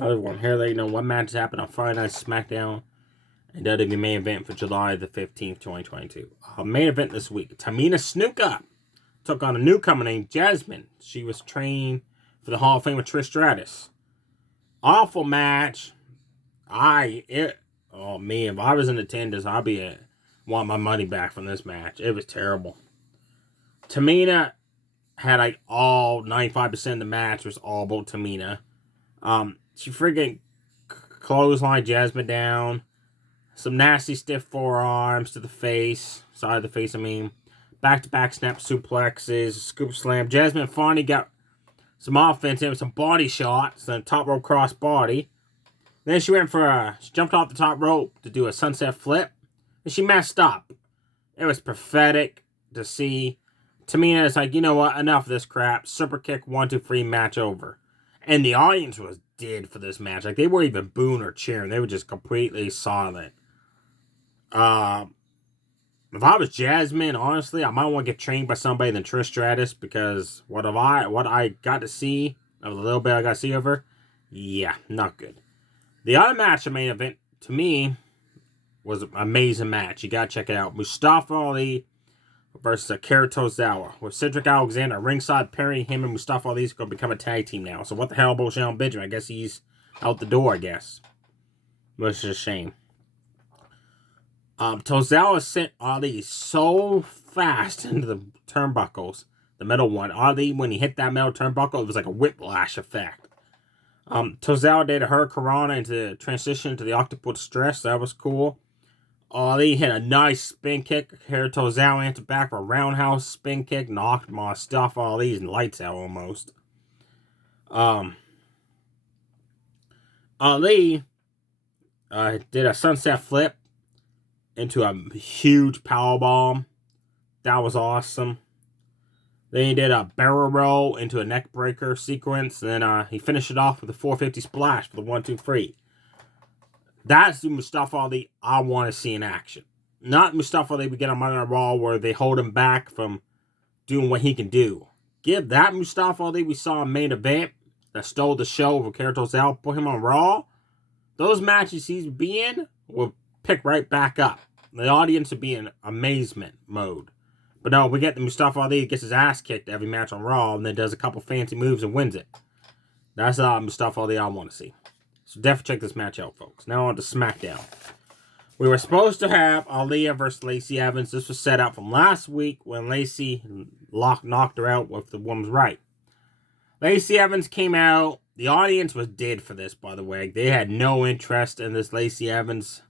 Everyone, here let you know what matches happened on Friday Night SmackDown and WWE main event for July the 15th, 2022. Main event this week, Tamina Snuka took on a newcomer named Jasmine. She was trained for the Hall of Famer Trish Stratus. Awful match. Oh man, if I was in attendance, I'd be want my money back from this match. It was terrible. Tamina had like all 95% of the match was all about Tamina. She freaking clotheslined Jasmine down. Some nasty stiff forearms to the face. Side of the face, I mean. Back-to-back snap suplexes. Scoop slam. Jasmine finally got some offense in with some body shots. Then top rope cross body. Then she she jumped off the top rope to do a sunset flip. And she messed up. It was pathetic to see. Tamina is like, you know what? Enough of this crap. Super kick, 1, 2, 3, match over. And the audience was dead for this match. Like, they weren't even booing or cheering. They were just completely silent. If I was Jasmine, honestly, I might want to get trained by somebody than Trish Stratus, because what I got to see, of the little bit I got to see of her, yeah, not good. The other match, the main event, to me, was an amazing match. You got to check it out. Mustafa Ali versus Akira Tozawa, with Cedric Alexander ringside pairing him and Mustafa Ali is going to become a tag team now. So what the hell about Shelton Benjamin? I guess he's out the door, I guess. Which is a shame. Tozawa sent Ali so fast into the turnbuckles, the middle one. Ali, when he hit that middle turnbuckle, it was like a whiplash effect. Tozawa did a hurricanrana into transition to the octopus stress. That was cool. Ali hit a nice spin kick. Here, Tozawa answered back for a roundhouse spin kick. Knocked Mustafa Ali's lights out almost. Ali did a sunset flip into a huge powerbomb. That was awesome. Then he did a barrel roll into a neck breaker sequence. And then he finished it off with a 450 splash for the 1, 2, 3. That's the Mustafa Ali I want to see in action. Not Mustafa Ali we get on Monday Night Raw where they hold him back from doing what he can do. Give that Mustafa Ali we saw in main event that stole the show with Akira Tozawa, put him on Raw. Those matches he's being will pick right back up. The audience would be in amazement mode. But no, we get the Mustafa Ali that gets his ass kicked every match on Raw and then does a couple fancy moves and wins it. That's Mustafa Ali I want to see. So definitely check this match out, folks. Now on to SmackDown. We were supposed to have Aaliyah versus Lacey Evans. This was set up from last week when Lacey knocked her out with the woman's right. Lacey Evans came out. The audience was dead for this, by the way. They had no interest in this Lacey Evans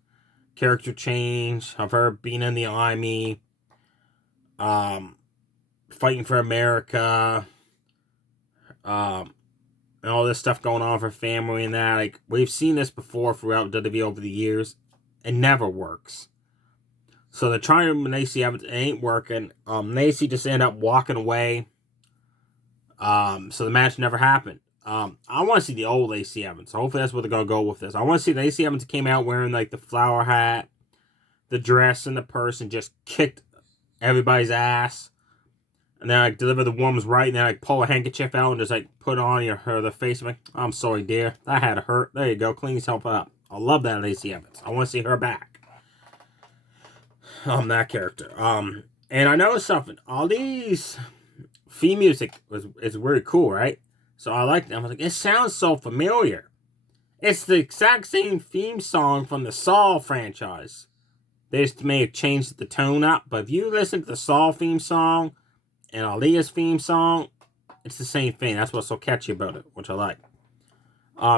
character change of her being in the Army, fighting for America, and all this stuff going on for family and that. Like, we've seen this before throughout WWE over the years. It never works. So they're trying to Lacey Evans. It ain't working. Lacey just ended up walking away. So the match never happened. I want to see the old Lacey Evans. So hopefully that's where they're going to go with this. I want to see Lacey Evans came out wearing like the flower hat, the dress, and the purse, and just kicked everybody's ass. And then like deliver the woman's right, and then like pull a handkerchief out and just like put on her face. I'm like, I'm sorry, dear, that had to hurt. There you go, clean yourself up. I love that Lacey Evans. I want to see her back. That character. And I noticed something. All these theme music is really cool, right? So I like them. I was like, it sounds so familiar. It's the exact same theme song from the Saw franchise. They just may have changed the tone up, but if you listen to the Saw theme song and Aaliyah's theme song, it's the same thing. That's what's so catchy about it, which I like.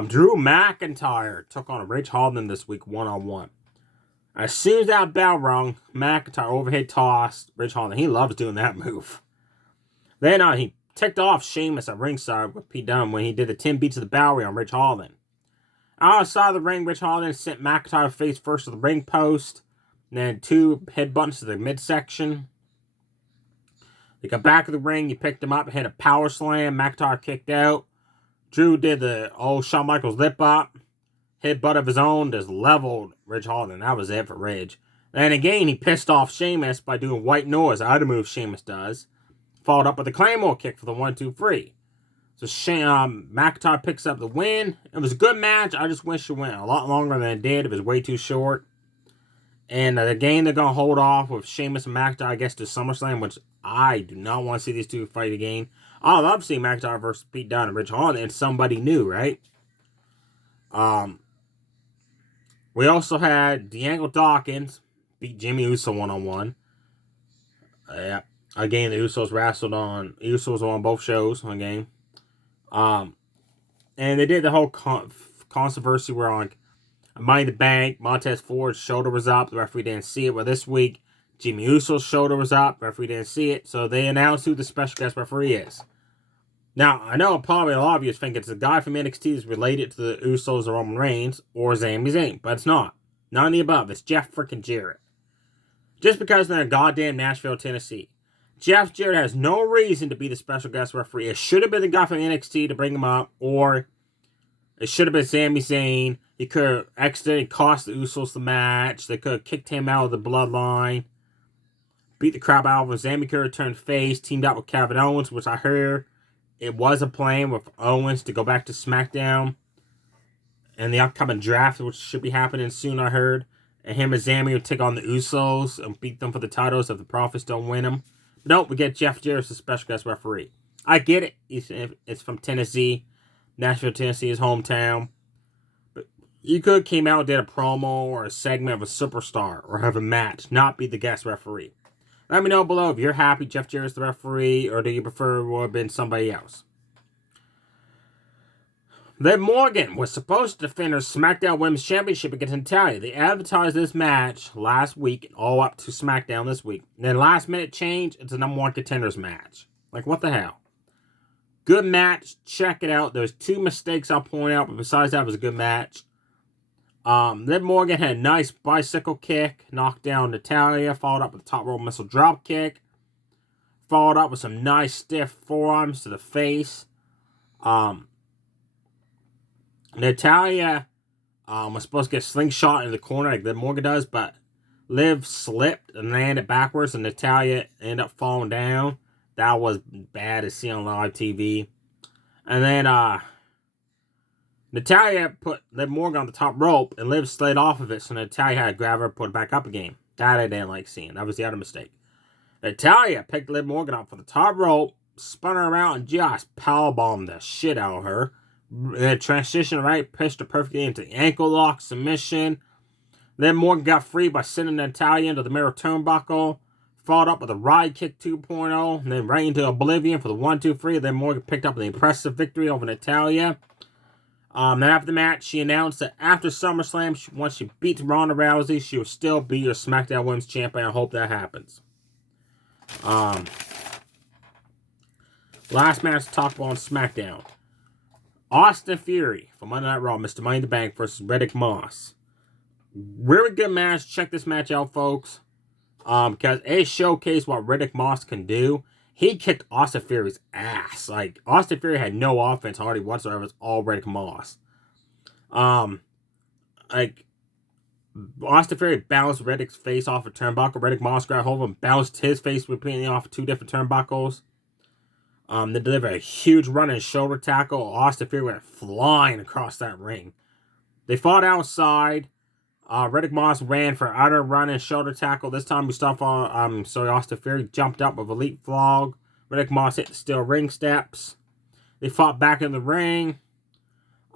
Drew McIntyre took on Ridge Holland this week, one-on-one. As soon as that bell rung, McIntyre overhead tossed Ridge Holland. He loves doing that move. Then he ticked off Sheamus at ringside with Pete Dunne when he did the 10 beats of the Bowery on Ridge Holland. Outside of the ring, Ridge Holland sent McIntyre face first to the ring post, and then 2 headbutts to the midsection. They got back of the ring, he picked him up, hit a power slam, McIntyre kicked out. Drew did the old Shawn Michaels lip up, headbutt of his own, just leveled Ridge Holland. That was it for Ridge. Then again, he pissed off Sheamus by doing white noise, the other move Sheamus does. Followed up with a Claymore kick for the 1, 2, 3. So McIntyre picks up the win. It was a good match. I just wish it went a lot longer than it did. It was way too short. And again, they're going to hold off with Sheamus and McIntyre, I guess, to SummerSlam, which I do not want to see these two fight again. I love seeing McIntyre versus Pete Dunne and Rich Holland and somebody new, right? We also had D'Angelo Dawkins beat Jimmy Uso one-on-one. Yeah. Again, the Usos wrestled on... Usos were on both shows again. And they did the whole controversy where on Money in the Bank, Montez Ford's shoulder was up. The referee didn't see it. Well, this week, Jimmy Uso's shoulder was up. The referee didn't see it. So they announced who the special guest referee is. Now, I know probably a lot of you think it's a guy from NXT that's related to the Usos or Roman Reigns or Sami Zayn, but it's not. None of the above. It's Jeff freaking Jarrett. Just because they're in goddamn Nashville, Tennessee. Jeff Jarrett has no reason to be the special guest referee. It should have been the guy from NXT to bring him up, or it should have been Sami Zayn. He could have accidentally cost the Usos the match. They could have kicked him out of the bloodline. Beat the crap out of him. Sami could have turned face, teamed up with Kevin Owens, which I heard it was a plan with Owens to go back to SmackDown. And the upcoming draft, which should be happening soon, I heard. And him and Sami would take on the Usos and beat them for the titles if the Profits don't win them. But no, we get Jeff Jarrett as the special guest referee. I get it. It's from Tennessee. Nashville, Tennessee, his hometown. But you could have came out and did a promo or a segment of a superstar or have a match, not be the guest referee. Let me know below if you're happy Jeff Jarrett's the referee, or do you prefer it would have been somebody else. Liv Morgan was supposed to defend her SmackDown Women's Championship against Natalya. They advertised this match last week, all up to SmackDown this week. And then last minute change, it's a number one contenders match. Like, what the hell? Good match. Check it out. There's 2 mistakes I'll point out, but besides that, it was a good match. Liv Morgan had a nice bicycle kick, knocked down Natalya, followed up with a top rope missile drop kick, followed up with some nice stiff forearms to the face. Natalya was supposed to get slingshot in the corner like Liv Morgan does, but Liv slipped and landed backwards, and Natalya ended up falling down. That was bad to see on live TV. And then Natalya put Liv Morgan on the top rope, and Liv slid off of it, so Natalya had to grab her and put it back up again. That I didn't like seeing. That was the other mistake. Natalya picked Liv Morgan up for the top rope, spun her around, and just powerbombed the shit out of her. Then transitioned right, pushed her perfectly into the ankle lock submission. Liv Morgan got free by sending Natalya into the mirror turnbuckle. Followed up with a ride kick 2.0, and then right into oblivion for the 1-2-3. Then Morgan picked up an impressive victory over Natalya. Then after the match, she announced that after SummerSlam, once she beats Ronda Rousey, she will still be your SmackDown Women's Champion. I hope that happens. Last match to talk about on SmackDown. Austin Theory from Monday Night Raw, Mr. Money in the Bank versus Riddick Moss. Really good match. Check this match out, folks. Because it showcased what Riddick Moss can do. He kicked Austin Theory's ass. Like, Austin Theory had no offense already whatsoever. It's all Riddick Moss. Like, Austin Theory bounced Riddick's face off a turnbuckle. Riddick Moss grabbed hold of him, bounced his face repeatedly off 2 different turnbuckles. They delivered a huge running shoulder tackle. Austin Theory went flying across that ring. They fought outside. Riddick Moss ran for utter running shoulder tackle. This time we stopped on, Austin Theory jumped up with a leapfrog. Riddick Moss hit the steel ring steps. They fought back in the ring.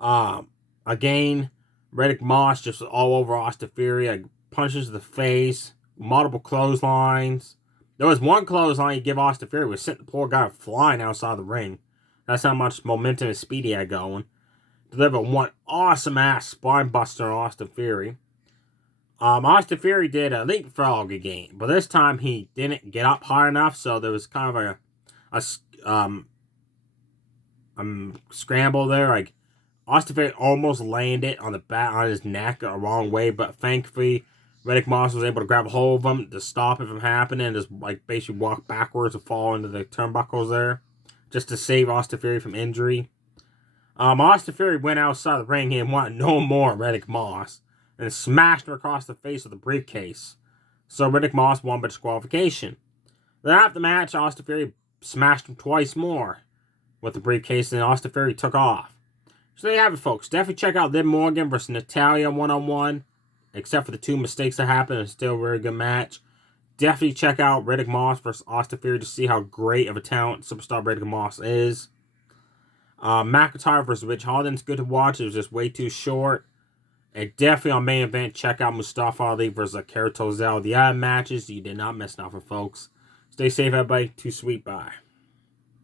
Again, Riddick Moss just all over Austin Theory. Like, punches to the face. Multiple clotheslines. There was one clothesline he gave Austin Theory, which sent the poor guy flying outside the ring. That's how much momentum and speed he had going. Delivered one awesome-ass spine buster on Austin Theory. Austin Theory did a leapfrog again, but this time he didn't get up high enough, so there was kind of a scramble there. Like, Austin Theory almost landed on the back on his neck a wrong way, but thankfully Riddick Moss was able to grab a hold of him to stop it from happening and just like basically walk backwards and fall into the turnbuckles there, just to save Austin Theory from injury. Austin Theory went outside the ring and wanted no more Riddick Moss, and smashed him across the face of the briefcase. So Riddick Moss won by disqualification. Then after the match, Austin Theory smashed him twice more with the briefcase, and Austin Theory took off. So there you have it, folks. Definitely check out Liv Morgan versus Natalya one-on-one. Except for the 2 mistakes that happened, it's still a very good match. Definitely check out Riddick Moss versus Austin Theory to see how great of a talent superstar Riddick Moss is. McIntyre versus Rich Holland's good to watch. It was just way too short. And definitely on main event, check out Mustafa Ali versus Akira Tozawa. The other matches, you did not miss nothing, folks. Stay safe, everybody. Too sweet. Bye.